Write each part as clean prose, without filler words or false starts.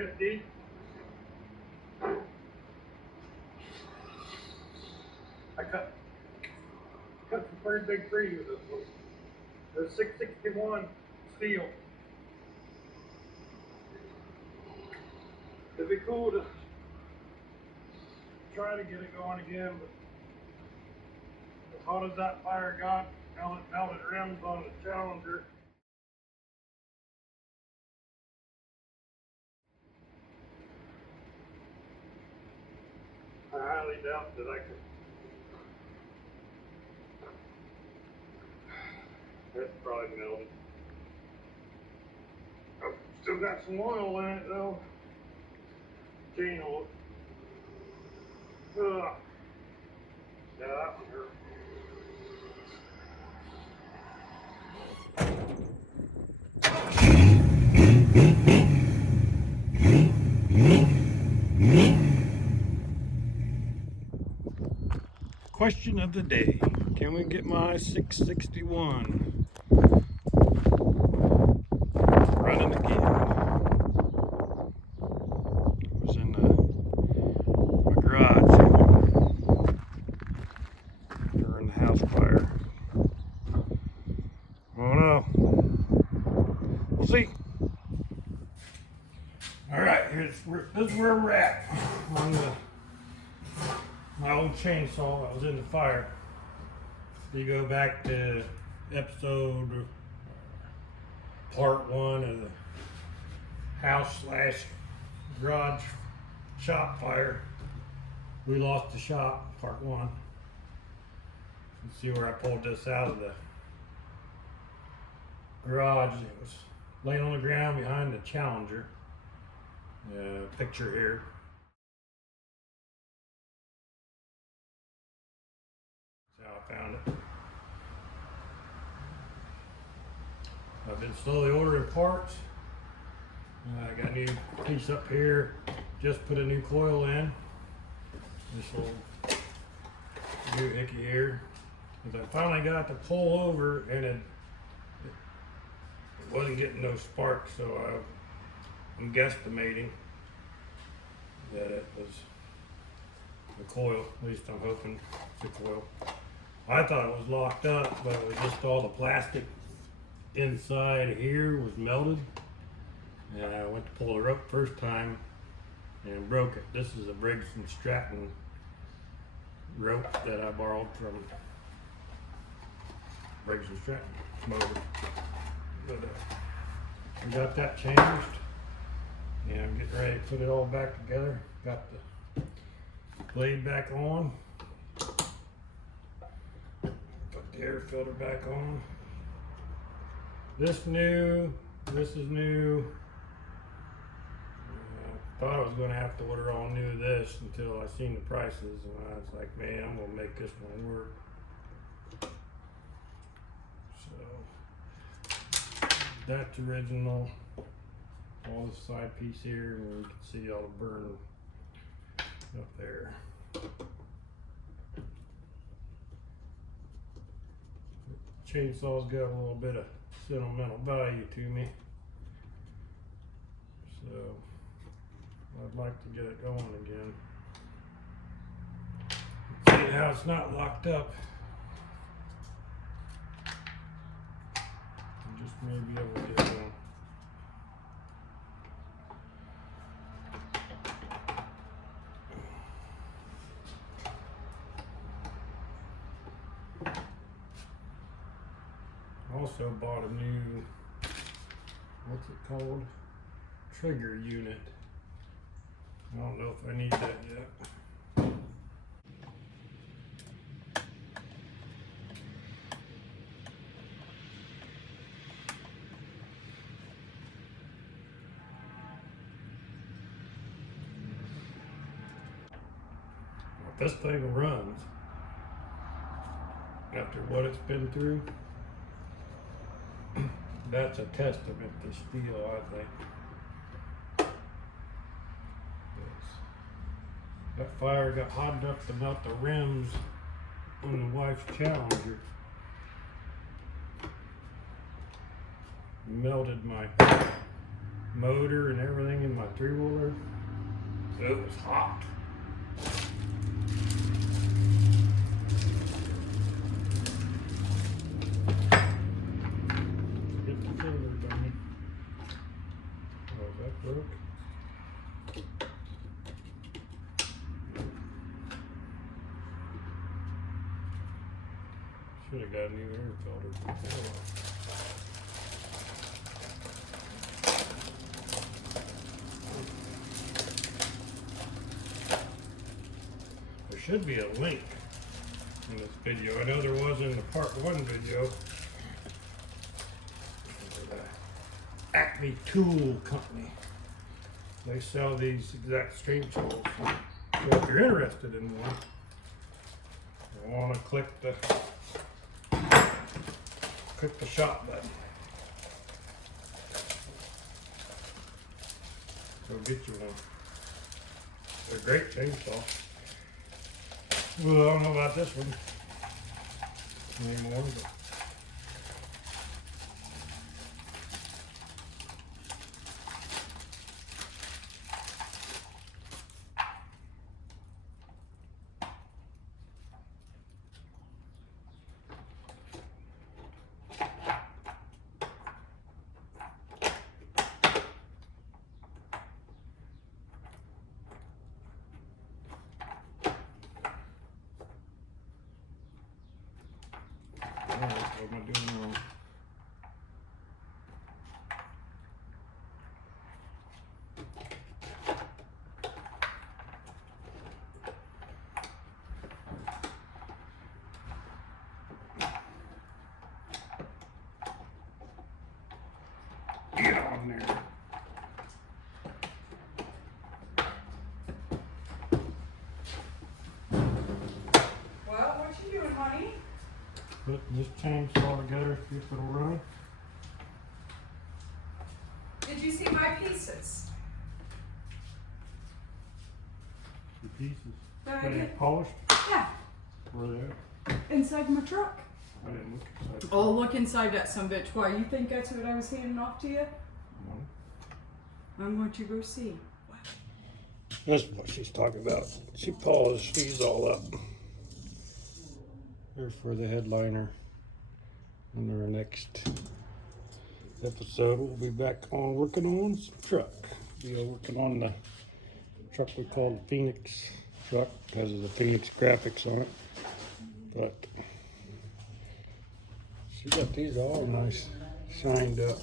hip deep. I cut some pretty big trees with this one. The 661 Stihl. It'd be cool to try to get it going again, but as hot as that fire got, melted rims on the Challenger. I highly doubt that I could. That's probably melted. Oh, still got some oil in it though. Chain oil. Ugh. Yeah, that one hurt. Question of the day. Can we get my 661 running again? It was in my garage during the house fire. I don't know. We'll see. Alright, this is where we're at on my old chainsaw that was in the fire. You go back to episode part 1 of the house/garage shop fire. We lost the shop, part 1. You see where I pulled this out of the garage. It was laying on the ground behind the Challenger. Picture here. That's how I found it. I've been slowly ordering parts. I got a new piece up here. Just put a new coil in. This little doohickey here. Because I finally got to pull over and it wasn't getting no sparks, so I'm guesstimating that it was the coil. At least I'm hoping it's the coil. I thought it was locked up, but it was just all the plastic inside here was melted. And I went to pull the rope first time and broke it. This is a Briggs & Stratton rope that I borrowed from Briggs & Stratton motor. But we got that changed, and I'm getting ready to put it all back together. Got the blade back on. Put the air filter back on. This is new. Thought I was going to have to order all new of this until I seen the prices, and I was like, man, I'm going to make this one work. So that's original. All the side piece here, and you can see all the burn up there. Chainsaw's got a little bit of sentimental value to me, so I'd like to get it going again. See how it's not locked up. Just maybe able to get it going. Also bought a new, what's it called? Trigger unit. I don't know if I need that yet. If this thing runs after what it's been through, that's a testament to Stihl, I think. That fire got hot enough to melt the rims on the wife's Challenger. Melted my motor and everything in my 3-wheeler. So it was hot. Get the filler, dummy. Oh, that broke. Should have got a new air filter. There should be a link in this video. I know there was in the part 1 video. Acme Tool Company. They sell these exact stream tools. So if you're interested in one, you want to click the shop button. So get you one. They're a great chainsaw. Well, I don't know about this one anymore, but what am I doing wrong? Get on there. Well, what you doing, honey? Putting this chainsaw together, see if it'll run. Did you see my pieces? The pieces. That I Are they did. polished? Yeah, Where are they at? inside my truck. I didn't look inside. Oh, look inside that sumbitch. Why, you think that's what I was handing off to you? No. I'm going to go see. That's what she's talking about. She polished these all up. They're for the headliner. In our next episode, we'll be back on working on some truck. We'll be working on the truck we call the Phoenix truck because of the Phoenix graphics on it. But she got these all nice shined up.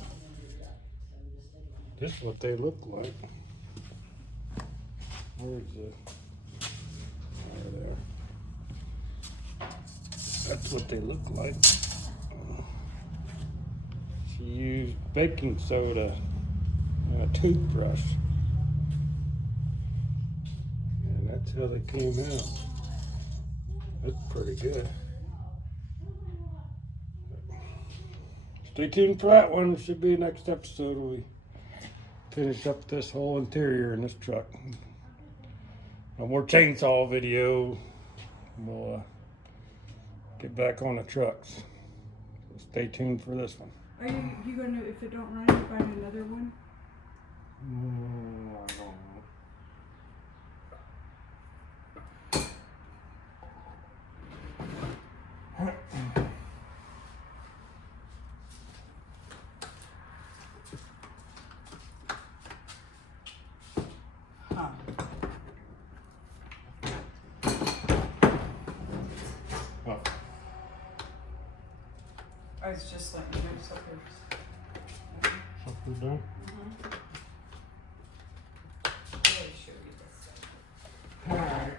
This is what they look like. Where's the? There they are. That's what they look like. She used baking soda and a toothbrush. And that's how they came out. That's pretty good. Stay tuned for that one. Should be next episode. We finish up this whole interior in this truck. No more chainsaw video. We'll get back on the trucks. So stay tuned for this one. Are you going to, if it don't run, you find another one? I don't know. Huh. Oh, I was just letting you know something. something's done? I'll show you this. Alright.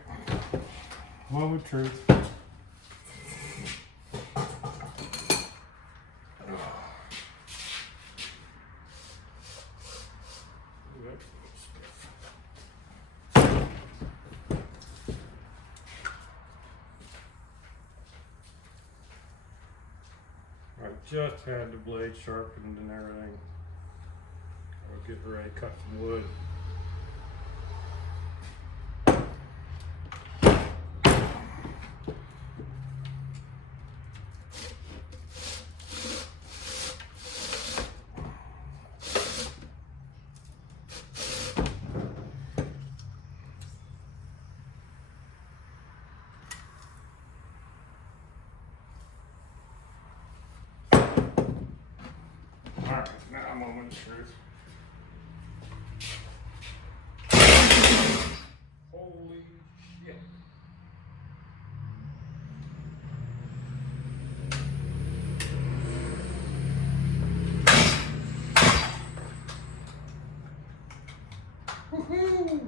Moment of truth. I just had the blade sharpened and everything. I'll get ready to cut some wood. Alright, now I'm on the truth. Holy shit. Woohoo!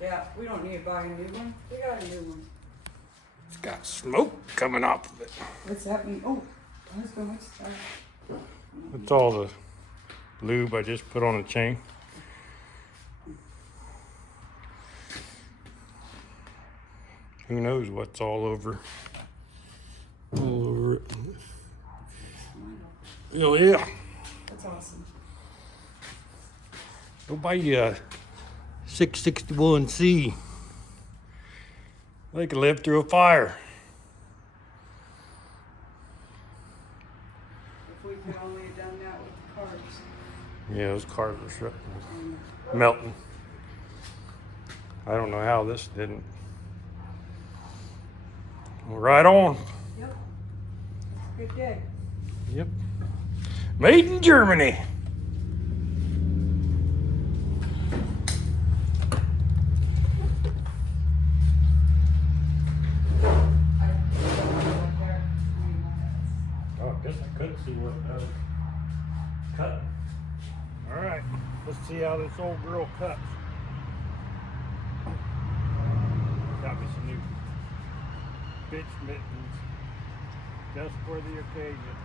Yeah, we don't need to buy a new one. We got a new one. It's got smoke coming off of it. What's happening? Oh, husband, what's that? It's all the lube I just put on the chain. Who knows what's all over it. Oh yeah. That's awesome. Go buy you a 661C. They can live through a fire. If we could only have done that with the cars. Yeah, those cars were melting. I don't know how this didn't. Well, right on. Yep. Good day. Yep. Made in Germany. Oh, I guess I couldn't see what I was cutting. All right, let's see how this old girl cuts. Got me some new bitch mittens just for the occasion.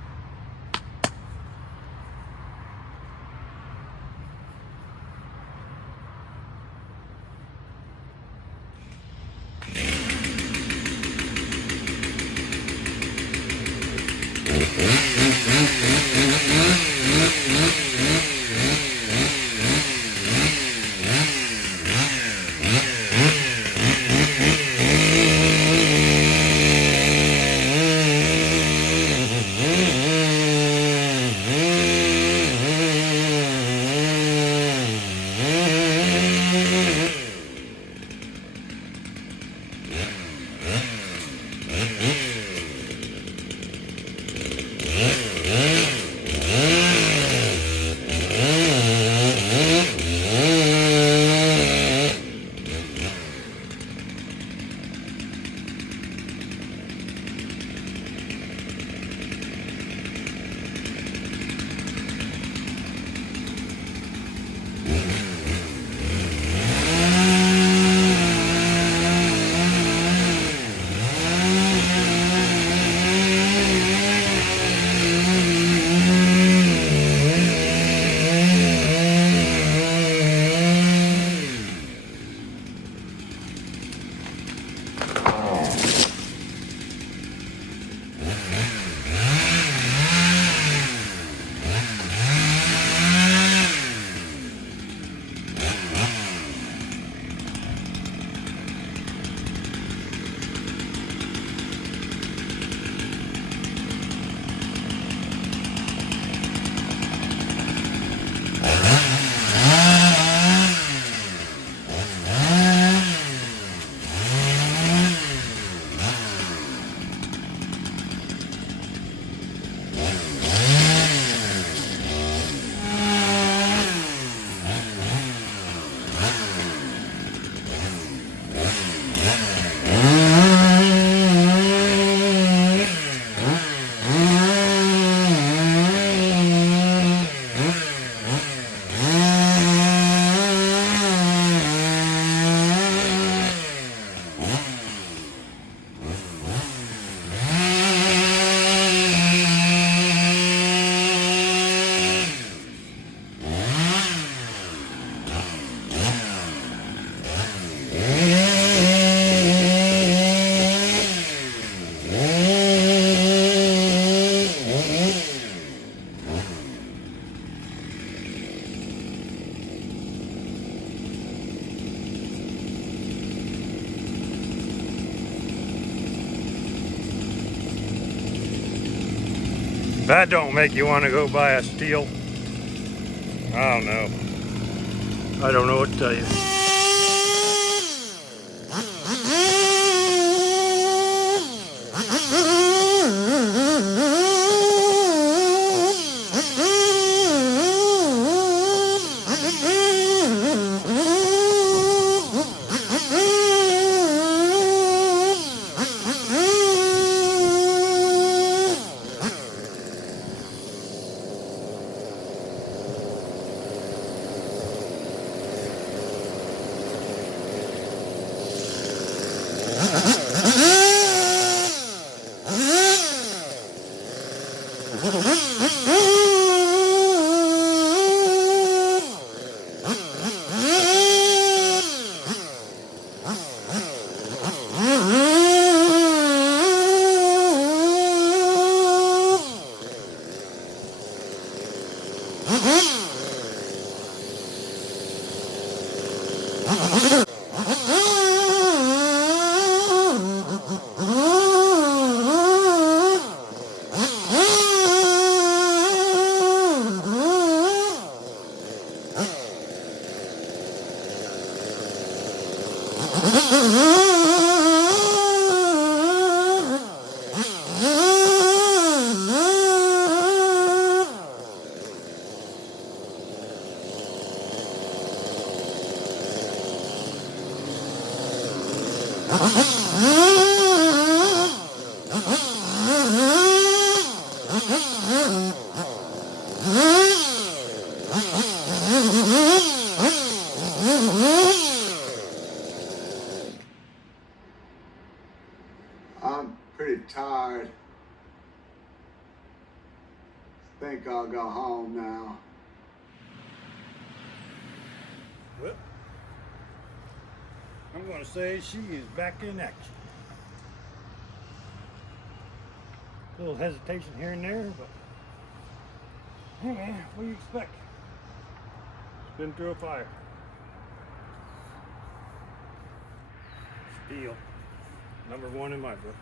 That don't make you want to go buy a Stihl. I don't know. I don't know what to tell you. I'm pretty tired. Think I'll go home now. Well, I'm going to say she is back in action. A little hesitation here and there, but hey man, what do you expect? It's been through a fire. Stihl, #1 in my book.